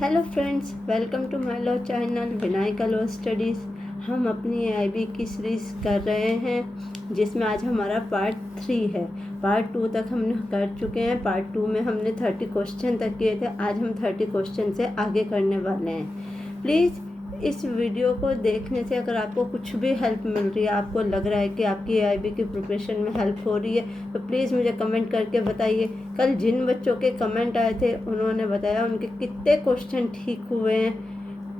Hello friends, welcome to my law channel Vinayaka law studies. हम अपनी AIB की series कर रहे हैं जिसमें आज हमारा पार्ट 3 है। पार्ट 2 तक हमने कर चुके हैं। पार्ट 2 में हमने 30 क्वेश्चन तक किए थे। आज हम 30 क्वेश्चन से आगे करने वाले हैं। प्लीज़ इस वीडियो को देखने से अगर आपको कुछ भी हेल्प मिल रही है, आपको लग रहा है कि आपकी एआईबी की प्रिपरेशन में हेल्प हो रही है, तो प्लीज़ मुझे कमेंट करके बताइए। कल जिन बच्चों के कमेंट आए थे उन्होंने बताया उनके कितने क्वेश्चन ठीक हुए हैं।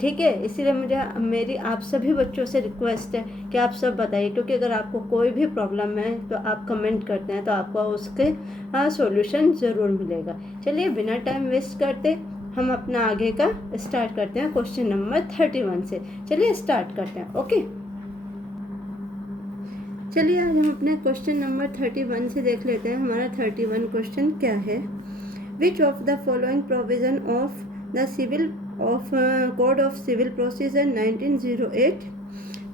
ठीक है, इसीलिए मेरी आप सभी बच्चों से रिक्वेस्ट है कि आप सब बताइए, क्योंकि अगर आपको कोई भी प्रॉब्लम है तो आप कमेंट करते हैं तो आपको उसके सॉल्यूशन ज़रूर मिलेगा। चलिए बिना टाइम वेस्ट करते हम अपना आगे का स्टार्ट करते हैं क्वेश्चन नंबर 31 से। चलिए स्टार्ट करते हैं। ओके, चलिए आज हम अपने क्वेश्चन नंबर 31 से देख लेते हैं। हमारा 31 क्वेश्चन क्या है? Which of the following provision of the code of civil procedure 1908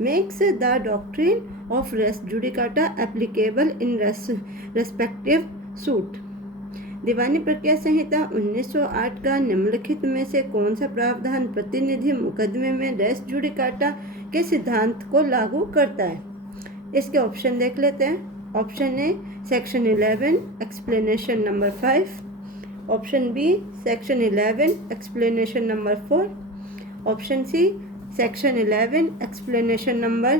makes the doctrine of res judicata applicable in respective suit? दीवानी प्रक्रिया संहिता 1908 का निम्नलिखित में से कौन सा प्रावधान प्रतिनिधि मुकदमे में रेस जुडिकाटा के सिद्धांत को लागू करता है? इसके ऑप्शन देख लेते हैं। Option A section 11 explanation number 5, option B section 11 explanation number 4, option C section 11 explanation number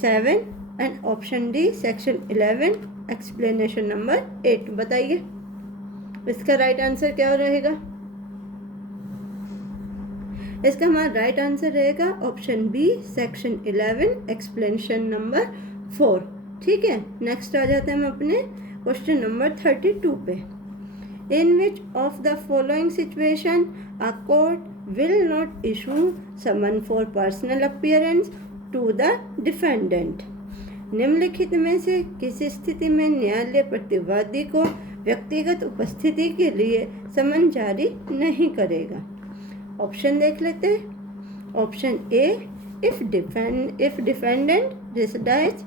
7 and option D section 11 explanation number 8। बताइए इसका राइट आंसर क्या रहेगा? इसका हमारा राइट आंसर रहेगा option B section 11 explanation number 4। ठीक है, नेक्स्ट आ जाते हैं हम अपने क्वेश्चन नंबर 32 पे। In which of the following situation a court will not issue summon for personal appearance to the defendant? निम्नलिखित में से किस स्थिति में न्यायालय प्रतिवादी को व्यक्तिगत उपस्थिति के लिए समन जारी नहीं करेगा? ऑप्शन देख लेते हैं। Option A if defendant resides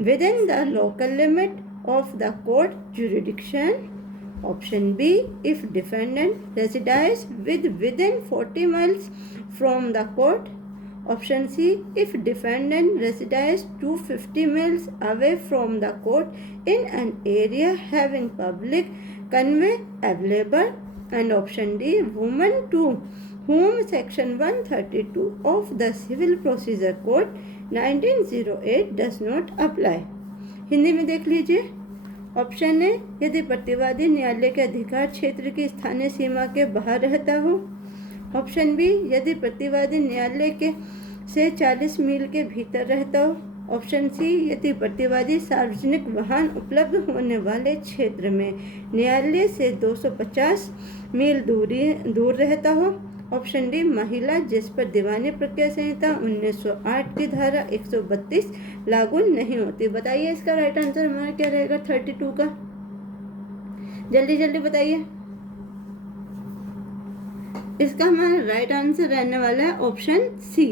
within the local limit of the court jurisdiction. Option B if defendant resides within 40 miles from the court. Option C if defendant resides 250 miles away from the court in an area having public convey available. And option D woman to whom section 132 of the Civil Procedure Code 1908 does not apply. Hindi में देख लीजिए। Option ए यदि प्रतिवादी न्यायालय के अधिकार क्षेत्र की स्थानीय सीमा के बाहर रहता हो। ऑप्शन बी यदि प्रतिवादी न्यायालय के से 40 मील के भीतर रहता हो। ऑप्शन सी यदि प्रतिवादी सार्वजनिक वाहन उपलब्ध होने वाले क्षेत्र में न्यायालय से 250 मील दूर रहता हो। ऑप्शन डी महिला जिस पर दीवानी प्रक्रिया संहिता 1908 की धारा 132 लागू नहीं होती। बताइए इसका राइट आंसर हमारा क्या रहेगा 32 का? जल्दी जल्दी बताइए। इसका हमारा राइट आंसर रहने वाला है option C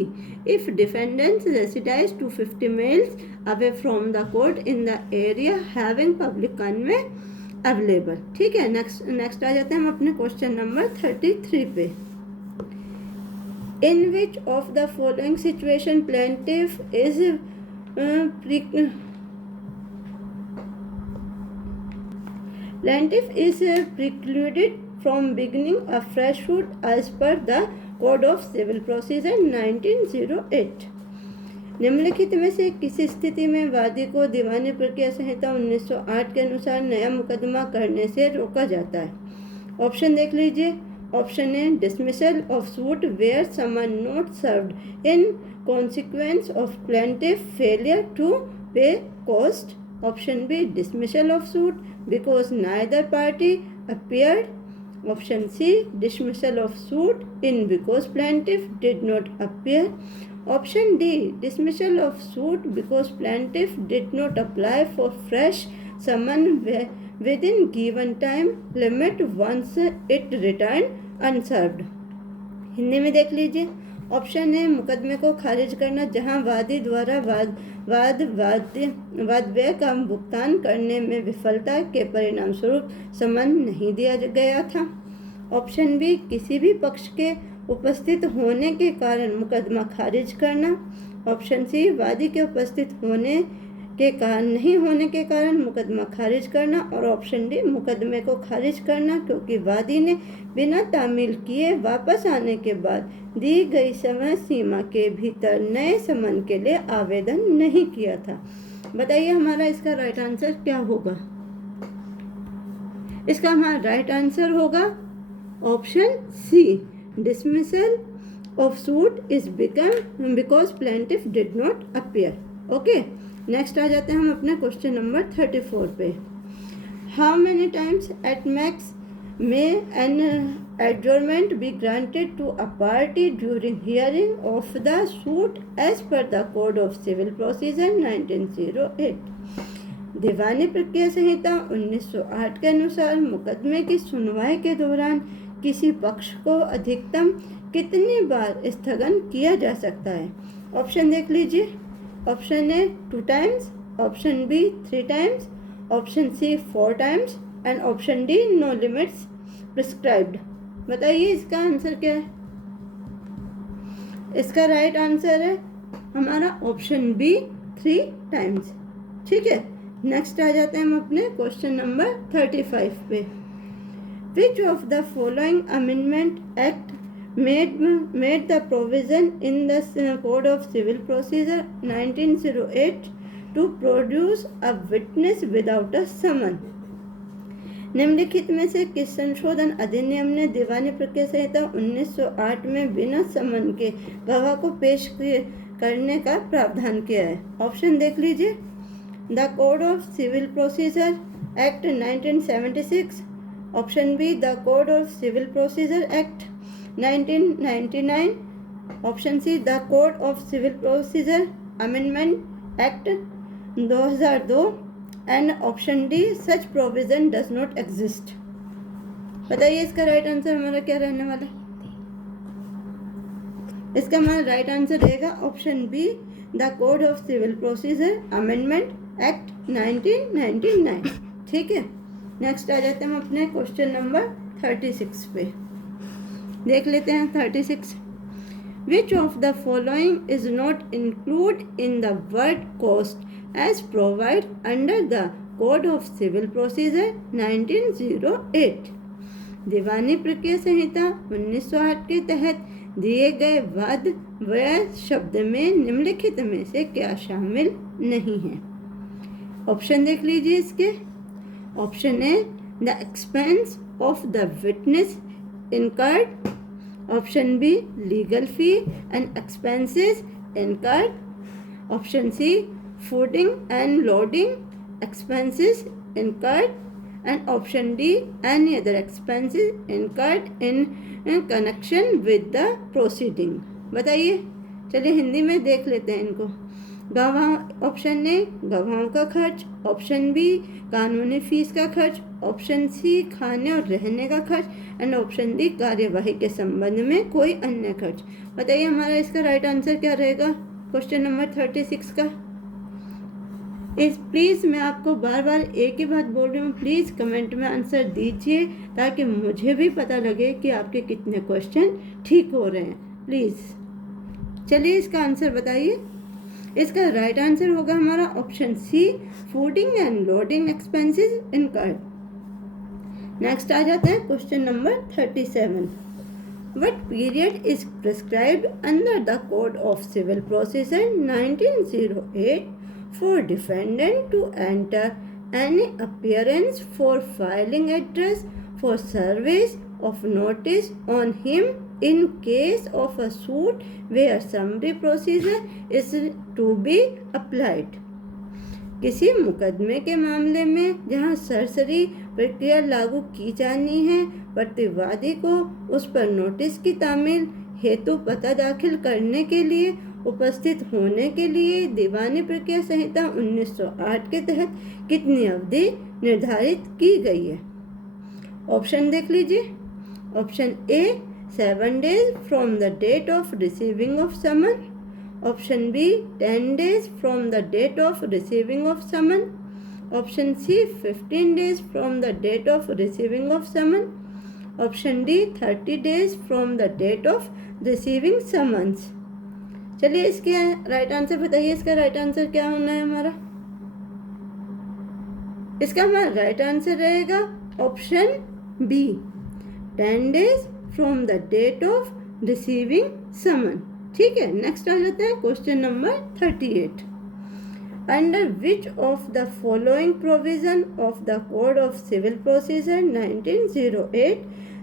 if defendant resides 250 miles away from the court in the area having public convey available. ठीक है, नेक्स्ट आ जाते हैं हम अपने क्वेश्चन नंबर 33 पे। In which of the following situation plaintiff is precluded from beginning a fresh suit as per the Code of Civil Procedure 1908? निम्नलिखित में से किस स्थिति में वादी को दीवानी प्रक्रिया संहिता 1908 के अनुसार नया मुकदमा करने से रोका जाता है? ऑप्शन देख लीजिए। Option A dismissal of suit where summon not served in consequence of plaintiff failure to pay cost. Option B dismissal of suit because neither party appeared. Option C dismissal of suit in because plaintiff did not appear. Option D dismissal of suit because plaintiff did not apply for fresh summon within given time limit once it returned unserved। Hindi में देख लीजिए। Option ए मुकदमे को खारिज करना जहां वादी द्वारा वादव्य का भुगतान करने में विफलता के परिणाम स्वरूप समन नहीं दिया गया था। ऑप्शन बी किसी भी पक्ष के उपस्थित होने के कारण मुकदमा खारिज करना। ऑप्शन सी वादी के उपस्थित होने के कारण नहीं होने के कारण मुकदमा खारिज करना। और ऑप्शन डी मुकदमे को खारिज करना क्योंकि वादी ने बिना तामील किए वापस आने के बाद दी गई समय सीमा के भीतर नए समन के लिए आवेदन नहीं किया था। बताइए हमारा इसका राइट आंसर क्या होगा। इसका हमारा राइट आंसर होगा option C, dismissal of suit is become because plaintiff did not appear. Okay, next आ जाते हैं हम अपने क्वेश्चन नंबर 34 पे। How many times at max may an adjournment be granted to a party during hearing of the suit as per the code of civil procedure 1908। दीवानी प्रक्रिया संहिता 1908 के अनुसार मुकदमे की सुनवाई के दौरान किसी पक्ष को अधिकतम कितनी बार स्थगन किया जा सकता है। ऑप्शन देख लीजिए। Option A 2 times, option B 3 times, option C 4 times and option D no limits prescribed. बताइए इसका आंसर क्या है। इसका राइट आंसर है हमारा ऑप्शन बी 3 टाइम्स। ठीक है, नेक्स्ट आ जाते हैं हम अपने क्वेश्चन नंबर 35 पे। Which of the following amendment act made the provision in the Code of Civil Procedure 1908 to produce a witness without a summon। निम्नलिखित में से किस संशोधन अधिनियम ने दीवानी प्रक्रिया संहिता 1908 में बिना समन के गवाह को पेश करने का प्रावधान किया है। ऑप्शन देख लीजिए। The code of civil procedure act 1976, option B the code of civil procedure act 1999, option C the code of civil procedure amendment act 2002 and option D such provision does not exist. बताइए इसका right answer हमारा क्या रहने वाला है। इसका हमारा right answer रहेगा option B the code of civil procedure amendment act 1999। ठीक है, नेक्स्ट आ जाते हैं हम अपने क्वेश्चन नंबर 36 पे। देख लेते हैं 36। Which of the following is not include in the word cost as provide under the code of civil procedure 1908। दीवानी प्रक्रिया संहिता 1908 के तहत दिए गए वाद व्यय शब्द में निम्नलिखित में से क्या शामिल नहीं है। ऑप्शन देख लीजिए इसके। Option A the expense of the witness incurred, option B legal fee and expenses incurred, option C fooding and lodging expenses incurred and option D any other expenses incurred in connection with the proceeding। बताइए, चलिए हिंदी में देख लेते हैं इनको। गवाह, option A गवाहों का खर्च, ऑप्शन बी कानूनी फीस का खर्च, ऑप्शन सी खाने और रहने का खर्च एंड ऑप्शन डी कार्यवाही के संबंध में कोई अन्य खर्च। बताइए हमारा इसका राइट आंसर क्या रहेगा क्वेश्चन नंबर 36 का। प्लीज़ मैं आपको बार बार एक ही बात बोल रही हूँ, प्लीज़ कमेंट में आंसर दीजिए ताकि मुझे भी पता लगे कि आपके कितने क्वेश्चन ठीक हो रहे हैं। प्लीज़ चलिए इसका आंसर बताइए। इसका राइट आंसर होगा हमारा option C fooding and lodging expenses incurred. Next आ जाते हैं question number 37। What period is prescribed under the code of civil procedure 1908 for defendant to enter any appearance for filing address for service of notice on him in case of a suit where summary procedure is to be applied। किसी मुकदमे के मामले में जहां सरसरी प्रक्रिया लागू की जानी है, प्रतिवादी को उस पर नोटिस की तामील हेतु पता दाखिल करने के लिए उपस्थित होने के लिए दीवानी प्रक्रिया संहिता 1908 के तहत कितनी अवधि निर्धारित की गई है। ऑप्शन देख लीजिए। Option A 7 days from the date of receiving of summon, option B 10 days from the date of receiving of summon, option C 15 days from the date of receiving of summon, option D 30 days from the date of receiving summons. चलिए इसके right answer बताइए, इसका right answer क्या होना है हमारा? इसका हमारा राइट आंसर रहेगा option B 10 days from the date of receiving summon. ठीक है, नेक्स्ट आ जाते हैं question number 38। Under which of the following provision of the code of civil procedure 1908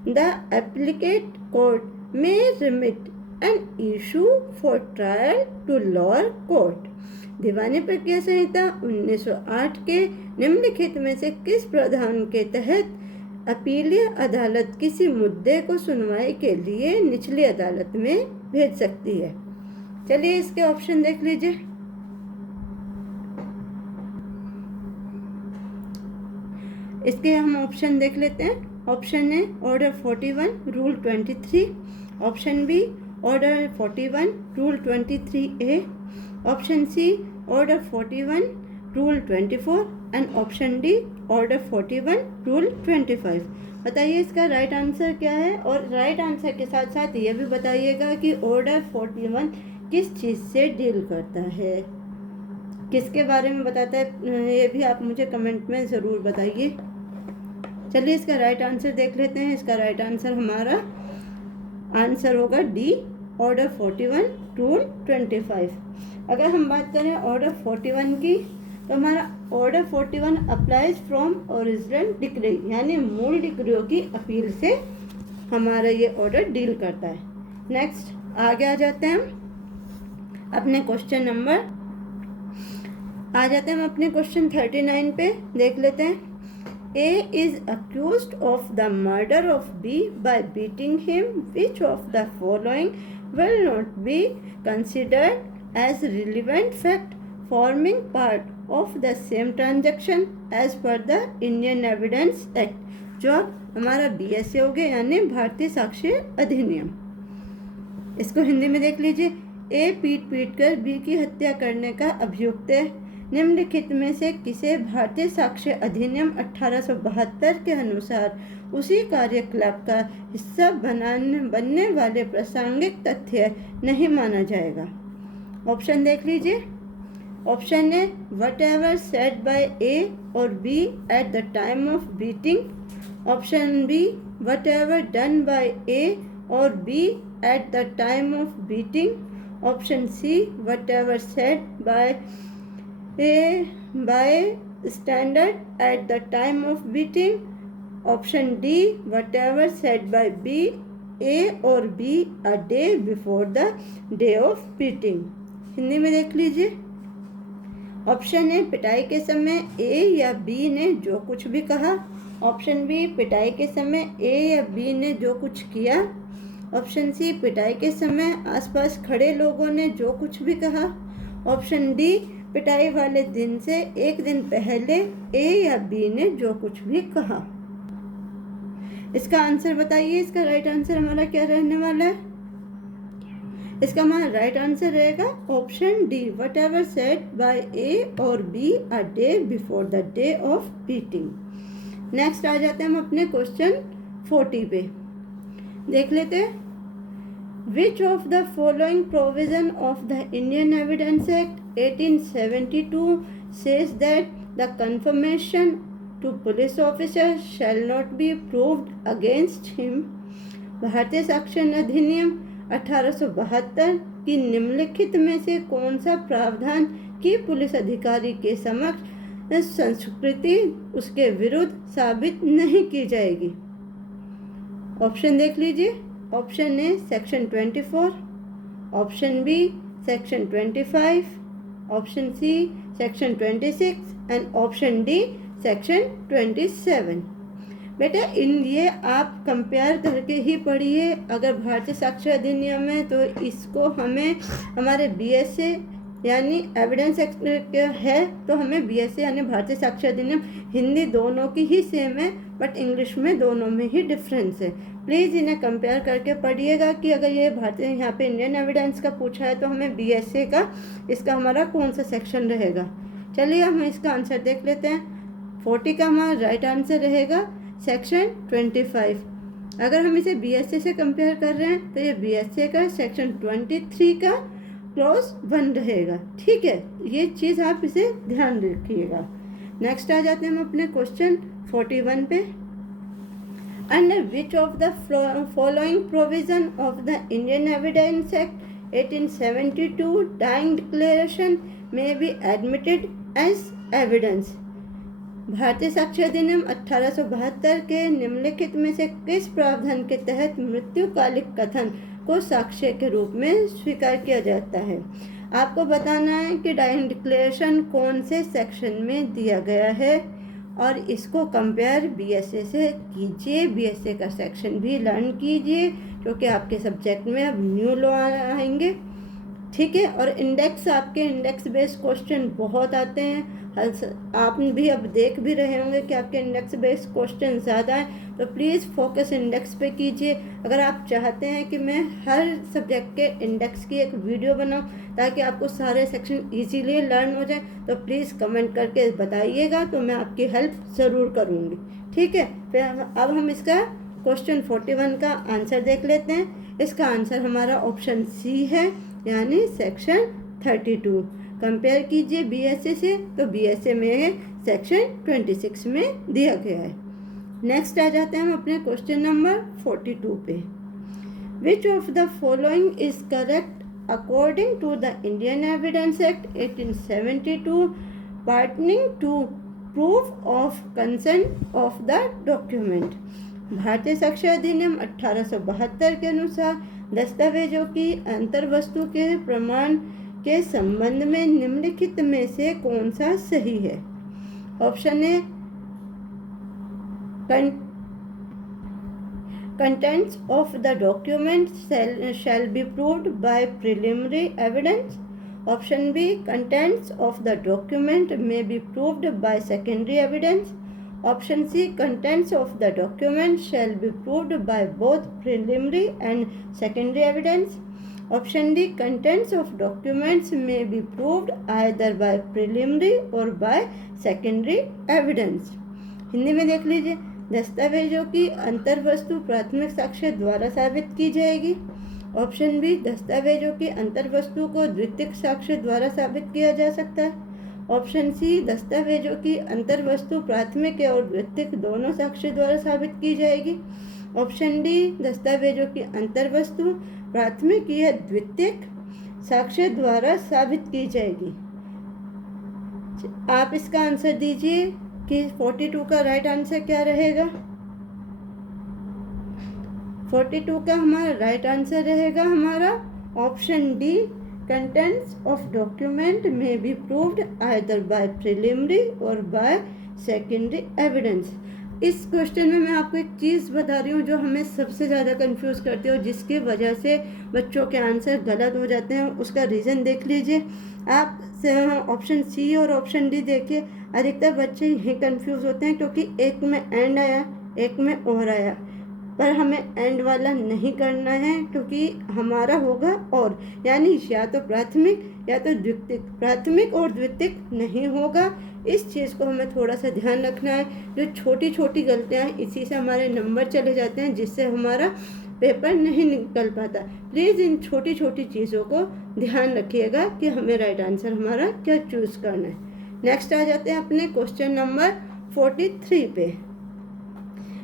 the appellate court may remit an issue for trial to lower court. दीवानी प्रक्रिया संहिता 1908 के निम्नलिखित में से किस प्रावधान के तहत अपीलीय अदालत किसी मुद्दे को सुनवाई के लिए निचली अदालत में भेज सकती है? चलिए इसके ऑप्शन देख लीजिए। इसके हम ऑप्शन देख लेते हैं। Option A order 41 rule 23, option B order 41 rule 23A, option C order 41 rule 24 and option D order 41 rule 25। बताइए इसका राइट आंसर क्या है, और राइट आंसर के साथ साथ ये भी बताइएगा कि ऑर्डर 41 किस चीज़ से डील करता है, किसके बारे में बताता है, ये भी आप मुझे कमेंट में ज़रूर बताइए। चलिए इसका राइट आंसर देख लेते हैं। इसका राइट आंसर हमारा आंसर होगा डी ऑर्डर 41 रूल 25। अगर हम बात करें ऑर्डर 41 की, तो हमारा order 41 applies from original decree, यानी मूल डिक्रियों की अपील से हमारा ये ऑर्डर डील करता है। नेक्स्ट आगे आ जाते हैं अपने क्वेश्चन नंबर, आ जाते हैं हम अपने क्वेश्चन 39 पे। देख लेते हैं। A is accused of the murder of B by beating him. Which of the following will not be considered as relevant fact forming part of the same transaction as per the Indian Evidence Act? जो हमारा BSA हो गया, यानी भारतीय साक्ष्य अधिनियम। इसको हिंदी में देख लीजिए। A पीट कर B की हत्या करने का अभियुक्त है। निम्नलिखित में से किसे भारतीय साक्ष्य अधिनियम 1872 के अनुसार उसी कार्यकलाप का हिस्सा बनने वाले प्रासंगिक तथ्य नहीं माना जाएगा? ऑप्शन देख लीजिए। Option A whatever said by A और B at the time of beating, option B whatever done by A और B at the time of beating, option C whatever said by A by standard at the time of beating, option D whatever said by B A or B a day before the day of beating। Hindi में देख लीजिए। Option ए पिटाई के समय ए या B ने जो कुछ भी कहा, ऑप्शन बी पिटाई के समय ए या बी ने जो कुछ किया, ऑप्शन सी पिटाई के समय आसपास खड़े लोगों ने जो कुछ भी कहा, ऑप्शन डी पिटाई वाले दिन से एक दिन पहले ए या बी ने जो कुछ भी कहा। इसका आंसर बताइए। इसका राइट आंसर हमारा क्या रहने वाला है? इसका हमारा राइट आंसर रहेगा option D whatever said by A और B a day before the day of beating. Next आ जाते हैं हम अपने क्वेश्चन 40 पे। देख लेते हैं। Which of the following provision of the Indian Evidence Act 1872 says that the confirmation to police officer shall not be proved against him? भारतीय साक्ष्य अधिनियम 1872 की निम्नलिखित में से कौन सा प्रावधान कि पुलिस अधिकारी के समक्ष संस्कृति उसके विरुद्ध साबित नहीं की जाएगी? ऑप्शन देख लीजिए। Option A section 24, option B section 25, option C section 26 and option D section 27। बेटा ये आप कंपेयर करके ही पढ़िए। अगर भारतीय साक्ष्य अधिनियम है तो इसको हमें हमारे BSA यानी एविडेंस एक्ट है, तो हमें BSA यानी भारतीय साक्ष्य अधिनियम हिंदी दोनों की ही सेम है, बट इंग्लिश में दोनों में ही डिफरेंस है। प्लीज़ इन्हें कंपेयर करके पढ़िएगा कि अगर ये भारतीय यहाँ पे इंडियन एविडेंस का पूछा है तो हमें BSA का इसका हमारा कौन सा सेक्शन रहेगा। चलिए हम इसका आंसर देख लेते हैं। 40 का हमारा राइट आंसर रहेगा सेक्शन 25। अगर हम इसे बीएसए से कंपेयर कर रहे हैं तो ये बीएसए का सेक्शन 23 का क्लॉज 1 रहेगा। ठीक है, ये चीज़ आप इसे ध्यान रखिएगा। नेक्स्ट आ जाते हैं हम अपने क्वेश्चन 41 पे। Under which of the following provision of the Indian evidence act 1872 dying declaration may be admitted as evidence. भारतीय साक्ष्य अधिनियम 1872 के निम्नलिखित में से किस प्रावधान के तहत मृत्युकालिक कथन को साक्ष्य के रूप में स्वीकार किया जाता है? आपको बताना है कि डाइंग डिक्लेरेशन कौन से सेक्शन में दिया गया है और इसको कंपेयर बीएसए से कीजिए। बीएसए का सेक्शन भी लर्न कीजिए क्योंकि आपके सब्जेक्ट में अब न्यू लॉ आएंगे। ठीक है, और इंडेक्स, आपके इंडेक्स बेस्ड क्वेश्चन बहुत आते हैं। आप भी अब देख भी रहे होंगे कि आपके इंडेक्स बेस्ड क्वेश्चन ज़्यादा हैं, तो प्लीज़ फोकस इंडेक्स पे कीजिए। अगर आप चाहते हैं कि मैं हर सब्जेक्ट के इंडेक्स की एक वीडियो बनाऊं ताकि आपको सारे सेक्शन इजीली लर्न हो जाए, तो प्लीज़ कमेंट करके बताइएगा, तो मैं आपकी हेल्प ज़रूर करूँगी। ठीक है, फिर अब हम इसका क्वेश्चन 41 का आंसर देख लेते हैं। इसका आंसर हमारा ऑप्शन सी है, यानी सेक्शन 32। कंपेयर कीजिए बीएसए से, तो बीएसए में है सेक्शन 26 में दिया गया है। नेक्स्ट आ जाते हैं हम अपने क्वेश्चन नंबर 42 पे। Which of the following is correct according to the Indian evidence act 1872 pertaining to proof of consent of the document. भारतीय साक्ष्य अधिनियम 1872 के अनुसार दस्तावेजों की अंतर्वस्तु के प्रमाण के संबंध में निम्नलिखित में से कौन सा सही है? Option A, contents of the document shall be proved by preliminary evidence. Option B, contents of the document may be proved by secondary evidence. Option C, contents of the document shall be proved by both preliminary and secondary evidence. Option D, contents of documents may be proved either by preliminary or by secondary evidence. Hindi में देख लीजिए, दस्तावेजों की अंतर्वस्तु प्राथमिक साक्ष्य द्वारा साबित की जाएगी। ऑप्शन बी, दस्तावेजों की अंतर्वस्तु को द्वितीयक साक्ष्य द्वारा साबित किया जा सकता है। ऑप्शन सी, दस्तावेजों की अंतर्वस्तु प्राथमिक और द्वितीयक दोनों साक्ष्य द्वारा साबित की जाएगी। ऑप्शन डी, दस्तावेजों की अंतर्वस्तु प्राथमिक या द्वितीयक साक्ष्य द्वारा साबित की जाएगी। आप इसका आंसर दीजिए कि 42 का राइट आंसर क्या रहेगा। 42 का हमारा राइट आंसर रहेगा हमारा option D, contents of document may be proved either by preliminary और बाय सेकेंडरी एविडेंस। इस क्वेश्चन में मैं आपको एक चीज़ बता रही हूँ जो हमें सबसे ज़्यादा कंफ्यूज करती है और जिसकी वजह से बच्चों के आंसर गलत हो जाते हैं। उसका रीज़न देख लीजिए आप। ऑप्शन सी और ऑप्शन डी देखिए, अधिकतर बच्चे यही कंफ्यूज होते हैं क्योंकि एक में एंड आया, एक में और आया, पर हमें एंड वाला नहीं करना है क्योंकि हमारा होगा और, यानी या तो प्राथमिक या तो द्वितीयक, प्राथमिक और द्वितीयक नहीं होगा। इस चीज़ को हमें थोड़ा सा ध्यान रखना है। जो छोटी छोटी गलतियाँ हैं इसी से हमारे नंबर चले जाते हैं, जिससे हमारा पेपर नहीं निकल पाता। प्लीज़ इन छोटी छोटी चीज़ों को ध्यान रखिएगा कि हमें राइट आंसर हमारा क्या चूज़ करना है। नेक्स्ट आ जाते हैं अपने क्वेश्चन नंबर 43 पे।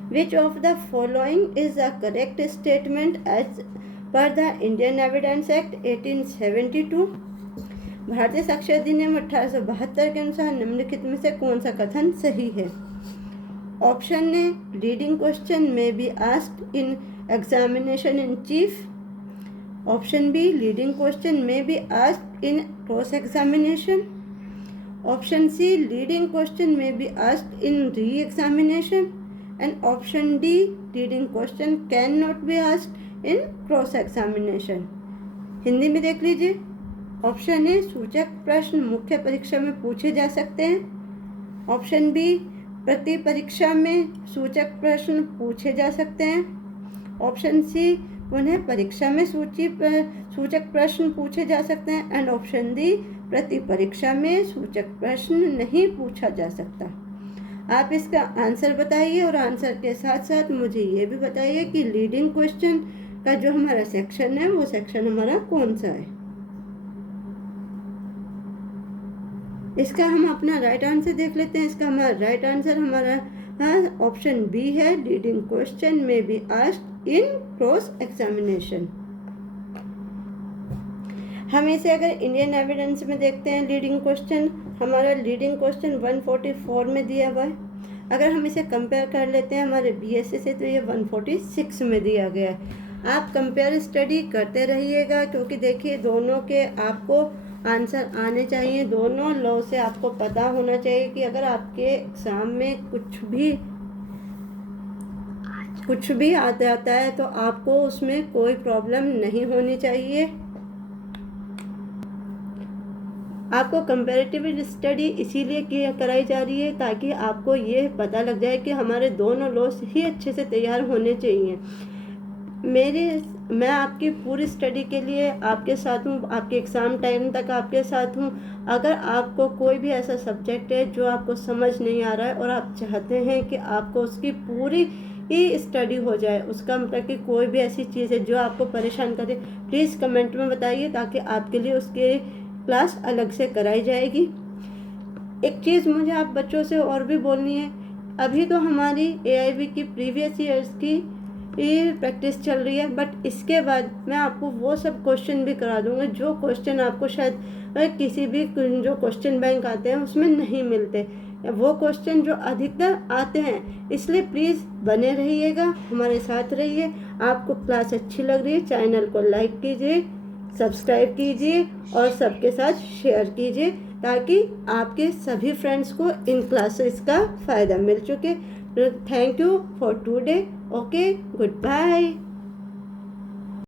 Which of the following is a correct statement as per the Indian Evidence Act 1872? भारतीय साक्ष्य अधिनियम 1872 के अनुसार निम्नलिखित में से कौन सा कथन सही है? Option A, leading question may be asked in examination in chief. Option B, leading question may be asked in cross examination. Option C, leading question may be asked in re examination. And option D, leading question can not be asked in cross examination. Hindi में देख लीजिए। Option ए, सूचक प्रश्न मुख्य परीक्षा में पूछे जा सकते हैं। ऑप्शन बी, प्रति परीक्षा में सूचक प्रश्न पूछे जा सकते हैं। ऑप्शन सी, उन्हें परीक्षा में सूचक प्रश्न पूछे जा सकते हैं। एंड ऑप्शन डी, प्रति परीक्षा में सूचक प्रश्न नहीं पूछा जा सकता। आप इसका आंसर बताइए और आंसर के साथ साथ मुझे ये भी बताइए कि लीडिंग क्वेश्चन का जो हमारा सेक्शन है वो सेक्शन हमारा कौन सा है। इसका हम अपना राइट आंसर देख लेते हैं। इसका हमारा राइट आंसर हमारा ऑप्शन बी है, leading question may be asked in cross examination. हम इसे अगर इंडियन एविडेंस में देखते हैं लीडिंग क्वेश्चन, हमारा लीडिंग क्वेश्चन 144 में दिया हुआ है। अगर हम इसे कंपेयर कर लेते हैं हमारे बीएससी से तो ये 146 में दिया गया है। आप कंपेयर स्टडी करते रहिएगा, क्योंकि देखिए दोनों के आपको आंसर आने चाहिए, दोनों लॉ से आपको पता होना चाहिए कि अगर आपके एग्ज़ाम में कुछ भी आ जाता है तो आपको उसमें कोई प्रॉब्लम नहीं होनी चाहिए। आपको कंपैरेटिव स्टडी इसीलिए कराई जा रही है ताकि आपको ये पता लग जाए कि हमारे दोनों लॉस ही अच्छे से तैयार होने चाहिए। मैं आपकी पूरी स्टडी के लिए आपके साथ हूँ, आपके एग्ज़ाम टाइम तक आपके साथ हूँ। अगर आपको कोई भी ऐसा सब्जेक्ट है जो आपको समझ नहीं आ रहा है और आप चाहते हैं कि आपको उसकी पूरी ही स्टडी हो जाए, उसका मतलब कि कोई भी ऐसी चीज़ है जो आपको परेशान करे, प्लीज़ कमेंट में बताइए ताकि आपके लिए उसके क्लास अलग से कराई जाएगी। एक चीज़ मुझे आप बच्चों से और भी बोलनी है, अभी तो हमारी AIB की प्रीवियस ईयर्स की प्रैक्टिस चल रही है, बट इसके बाद मैं आपको वो सब क्वेश्चन भी करा दूंगा जो क्वेश्चन आपको शायद किसी भी जो क्वेश्चन बैंक आते हैं उसमें नहीं मिलते, वो क्वेश्चन जो अधिकतर आते हैं। इसलिए प्लीज़ बने रहिएगा, हमारे साथ रहिए। आपको क्लास अच्छी लग रही है, चैनल को लाइक कीजिए, सब्सक्राइब कीजिए और सबके साथ शेयर कीजिए ताकि आपके सभी फ्रेंड्स को इन क्लासेस का फ़ायदा मिल चुके। Thank you for today. Okay, good bye.